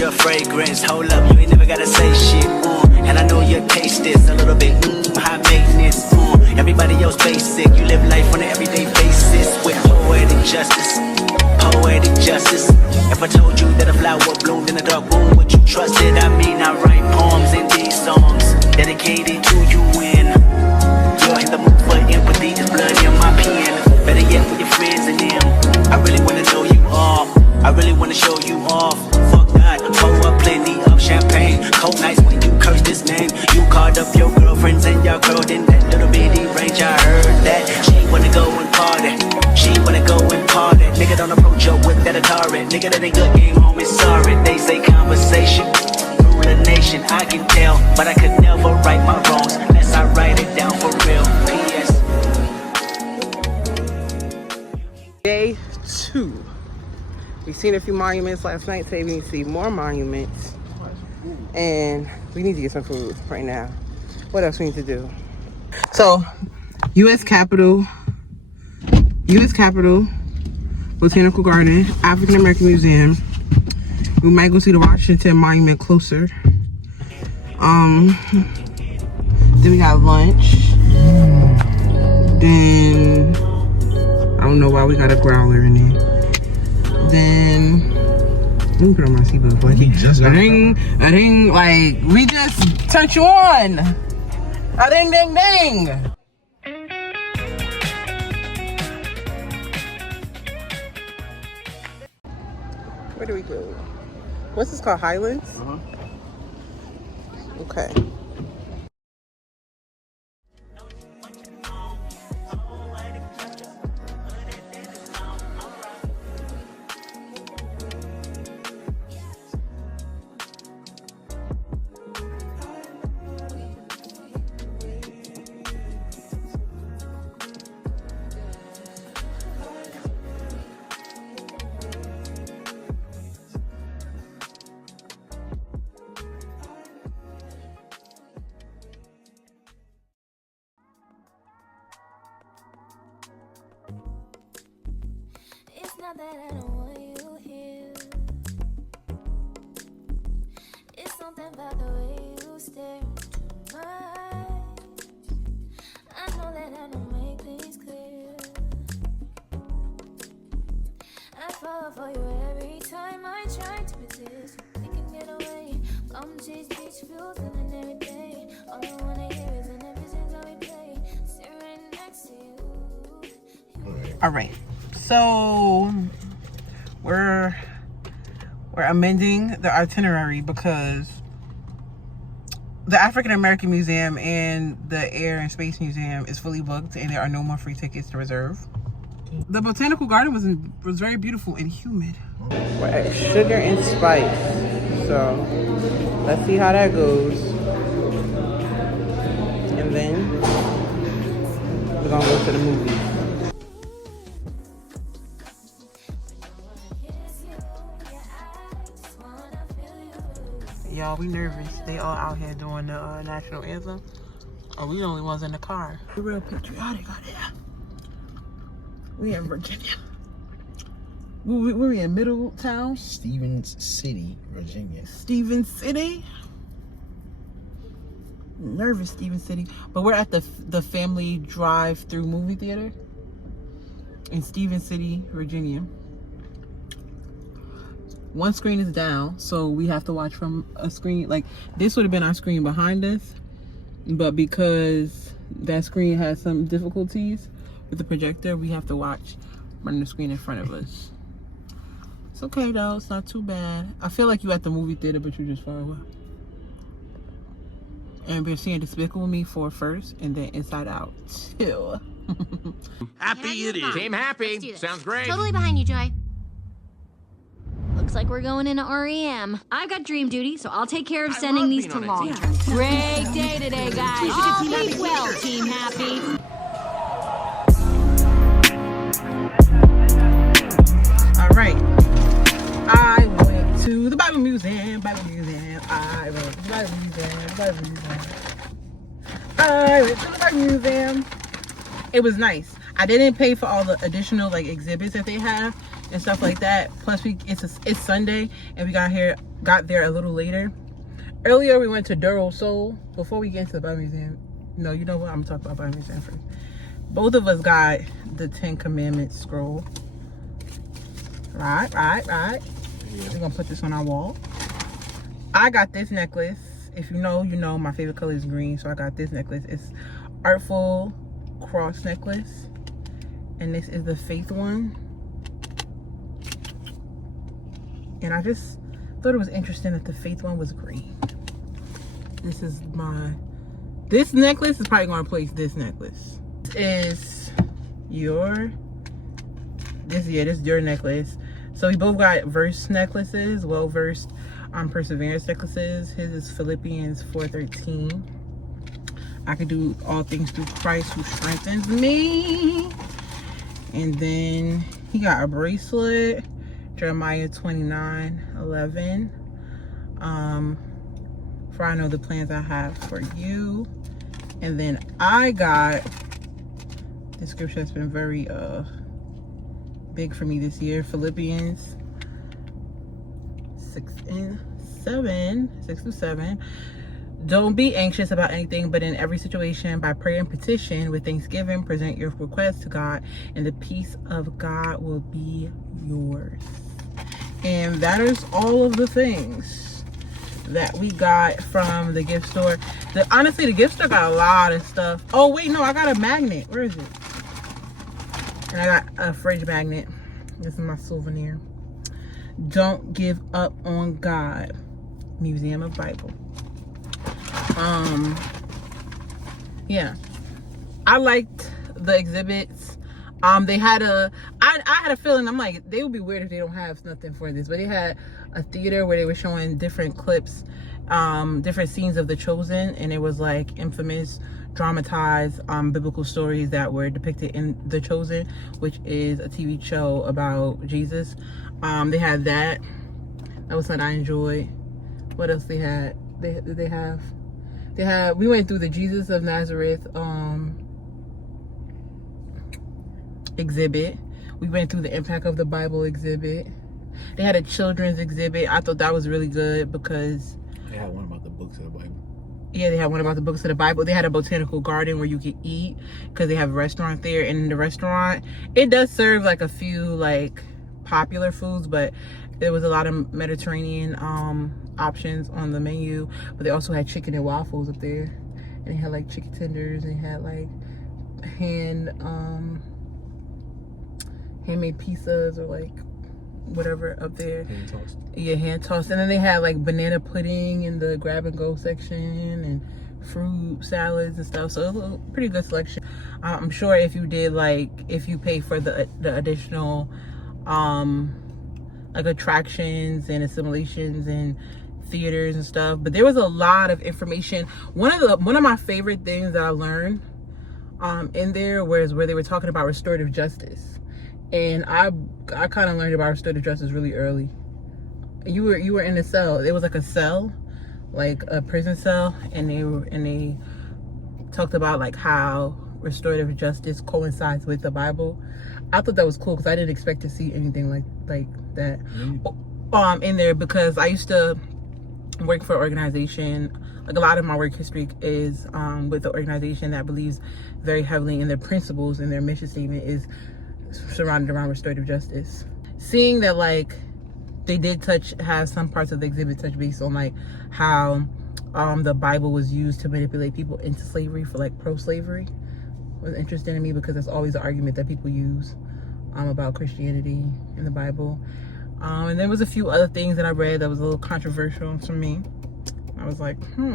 your fragrance. Hold up, you ain't never gotta say shit. And I know your taste is a little bit high maintenance. Everybody else basic. You live life on an everyday basis with poetic justice. Poetic justice. If I told you that a flower bloomed in a dark room, would you trust it? I mean, I write poems in these songs dedicated to you. When you're in the mood for empathy, there's blood in my pen. Better yet, with your friends and them. I really wanna know you all. I really wanna show you off. Fuck that, pour up plenty of champagne. Cold nights when you curse this name. You called up your girlfriends and your girl in that little bitty range. I heard that she wanna go and party. She wanna go and party. Nigga, don't approach her with that Atari. Nigga, that ain't good game, homie, sorry. They say conversation rule a nation. I can tell, but I could never right my wrongs unless I write it down for real. P.S. Day 2. We seen a few monuments last night. Today we need to see more monuments. And we need to get some food right now. What else we need to do? So, U.S. Capitol, Botanical Garden, African American Museum. We might go see the Washington Monument closer. Then we got lunch. Then I don't know why we got a growler in there. Then let me put on my seatbelt. A ding, like we just turned you on. A ding, ding, ding. Where do we go? What's this called? Highlands? Okay. It's not that I don't want you here. It's something about the way you stare into my eyes. I know that I don't make things clear. I fall for you every time I try to resist. We can get away. Come chase beach views and then every day. All I wanna hear is an episode that we play. Sitting right next to you. All right. So we're amending the itinerary because the African American Museum and the Air and Space Museum is fully booked and there are no more free tickets to reserve. The Botanical Garden was very beautiful and humid. We're at Sugar and Spice. So let's see how that goes. And then we're gonna go to the movies. Y'all, we nervous. They all out here doing the national anthem. Or we the only ones in the car. We're real patriotic out here. We in Virginia. We're in Middletown. Stevens City, Virginia. Stevens City. Nervous Stevens City. But we're at the Family Drive-Through movie theater in Stevens City, Virginia. One screen is down, so we have to watch from a screen. Like, this would have been our screen behind us, but because that screen has some difficulties with the projector, we have to watch from the screen in front of us. It's okay though, it's not too bad. I feel like you at the movie theater, but you're just far away. And we're seeing Despicable Me 4 first, and then Inside Out 2. Happy it is. Team happy. Sounds great. Totally behind you, Joy. Looks like we're going into REM. I've got dream duty, so I'll take care of sending these to long-term. Great day today, guys. All sleep well, Team Happy. All right. I went to the Bible Museum. I went to the Bible Museum. It was nice. I didn't pay for all the additional like exhibits that they have. and stuff like that. Plus it's Sunday and we got there a little later. Earlier we went to Duro Soul. Before we get into the Bible Museum, no, you know what, I'm gonna talk about Bible Museum first. Both of us got the 10 Commandments scroll. Right. We're gonna put this on our wall. I got this necklace. If you know, you know my favorite color is green, so I got this necklace. It's Artful Cross necklace, and this is the Faith one. And I just thought it was interesting that the Faith one was green. This necklace is probably gonna replace this necklace. This is your necklace. So we both got verse necklaces, well-versed perseverance necklaces. His is Philippians 4:13. I can do all things through Christ who strengthens me. And then he got a bracelet, Jeremiah 29:11. For I know the plans I have for you. And then I got the scripture that's been very big for me this year, Philippians 6:7. Don't be anxious about anything, but in every situation, by prayer and petition, with thanksgiving, present your requests to God, and the peace of God will be yours. And that is all of the things that we got from the gift store. Honestly, the gift store got a lot of stuff. Oh, wait, no, I got a magnet. Where is it? And I got a fridge magnet. This is my souvenir. Don't give up on God. Museum of Bible. Yeah, I liked the exhibits. They had I had a feeling, I'm like, they would be weird if they don't have nothing for this, but they had a theater where they were showing different clips, different scenes of The Chosen, and it was like infamous, dramatized biblical stories that were depicted in The Chosen, which is a TV show about Jesus. They had that. That was something I enjoyed. What else they had? We went through the Jesus of Nazareth exhibit. We went through the Impact of the Bible exhibit. They had a children's exhibit. I thought that was really good because they had one about the books of the Bible. Yeah, they had one about the books of the Bible. They had a botanical garden where you could eat because they have a restaurant there. And in the restaurant, it does serve like a few like popular foods, but there was a lot of Mediterranean options on the menu. But they also had chicken and waffles up there, and they had like chicken tenders, and they had like handmade pizzas or like whatever up there. Hand tossed. Yeah, hand tossed. And then they had like banana pudding in the grab and go section, and fruit salads and stuff. So it was a pretty good selection. I'm sure if you pay for the additional like attractions and assimilations and theaters and stuff, but there was a lot of information. One of my favorite things that I learned in there was where they were talking about restorative justice. And I kind of learned about restorative justice really early. You were in a cell. It was like a cell, like a prison cell, and they talked about like how restorative justice coincides with the Bible. I thought that was cool because I didn't expect to see anything like that in there, because I used to work for an organization. Like a lot of my work history is with the organization that believes very heavily in their principles, and their mission statement is surrounded around restorative justice. Seeing that like they did have some parts of the exhibit touch base on like how the Bible was used to manipulate people into slavery for like pro-slavery was interesting to me, because that's always the argument that people use about Christianity in the Bible. And there was a few other things that I read that was a little controversial to me. I was like, You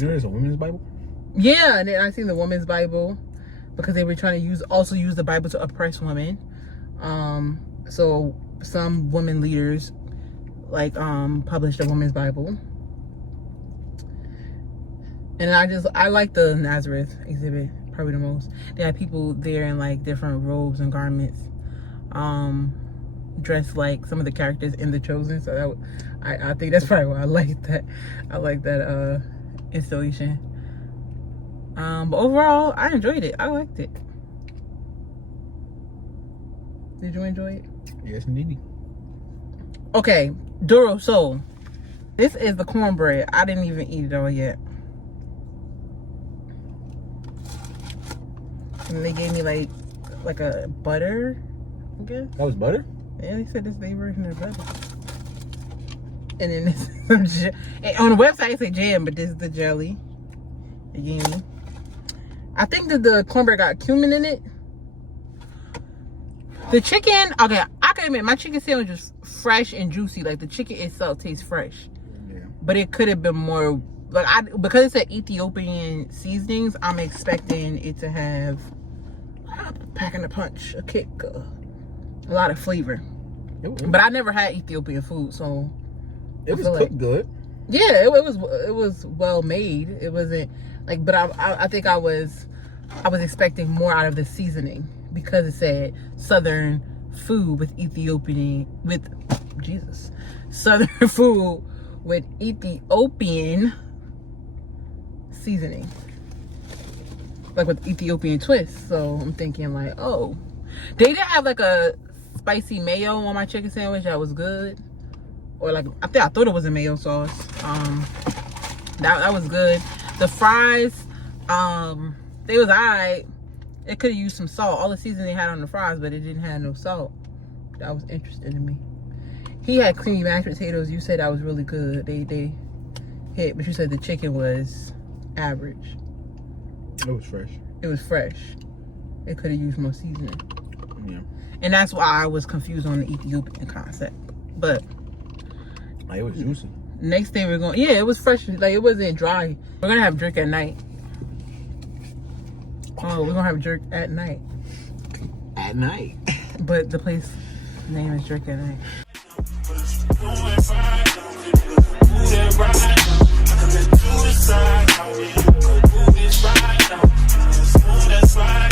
know there's a women's Bible? Yeah, and then I seen the women's Bible, because they were trying to use the Bible to oppress women. So some women leaders like published a women's Bible. And I like the Nazareth exhibit probably the most. They had people there in like different robes and garments, dressed like some of the characters in The Chosen. So I think that's probably why I like that. I like that installation. But overall, I enjoyed it. I liked it. Did you enjoy it? Yes, indeed. Okay, Duro Soul. This is the cornbread. I didn't even eat it all yet. And they gave me like a butter, I guess. That was butter? Yeah, they said this is their version of butter. And then this is some on the website it said jam, but this is the jelly. They gave me. I think that the cornbread got cumin in it. The chicken, okay, I can admit my chicken sandwich was fresh and juicy. Like the chicken itself tastes fresh. Yeah. But it could have been more, like because it said Ethiopian seasonings, I'm expecting it to have packing a punch, a kick, a lot of flavor. But I never had Ethiopian food, so it was cooked good. Yeah, it was well made. It wasn't like, but I think I was expecting more out of the seasoning because it said Southern food with Southern food with Ethiopian seasoning, like with Ethiopian twist. So I'm thinking like, oh, they did have like a spicy mayo on my chicken sandwich that was good, or like I thought it was a mayo sauce. That was good. The fries, they was alright. It could have used some salt. All the seasoning they had on the fries, but it didn't have no salt. That was interesting to me. He had creamy mashed potatoes. You said that was really good. They hit, but you said the chicken was average. It was fresh. It was fresh. It could have used more seasoning. Yeah. And that's why I was confused on the Ethiopian concept. But It was juicy. next thing we're going, yeah, it was fresh. Like it wasn't dry. We're gonna have drink at night. Oh, we're gonna have drink at night. At night. But the place name is Drink at Night. That's right.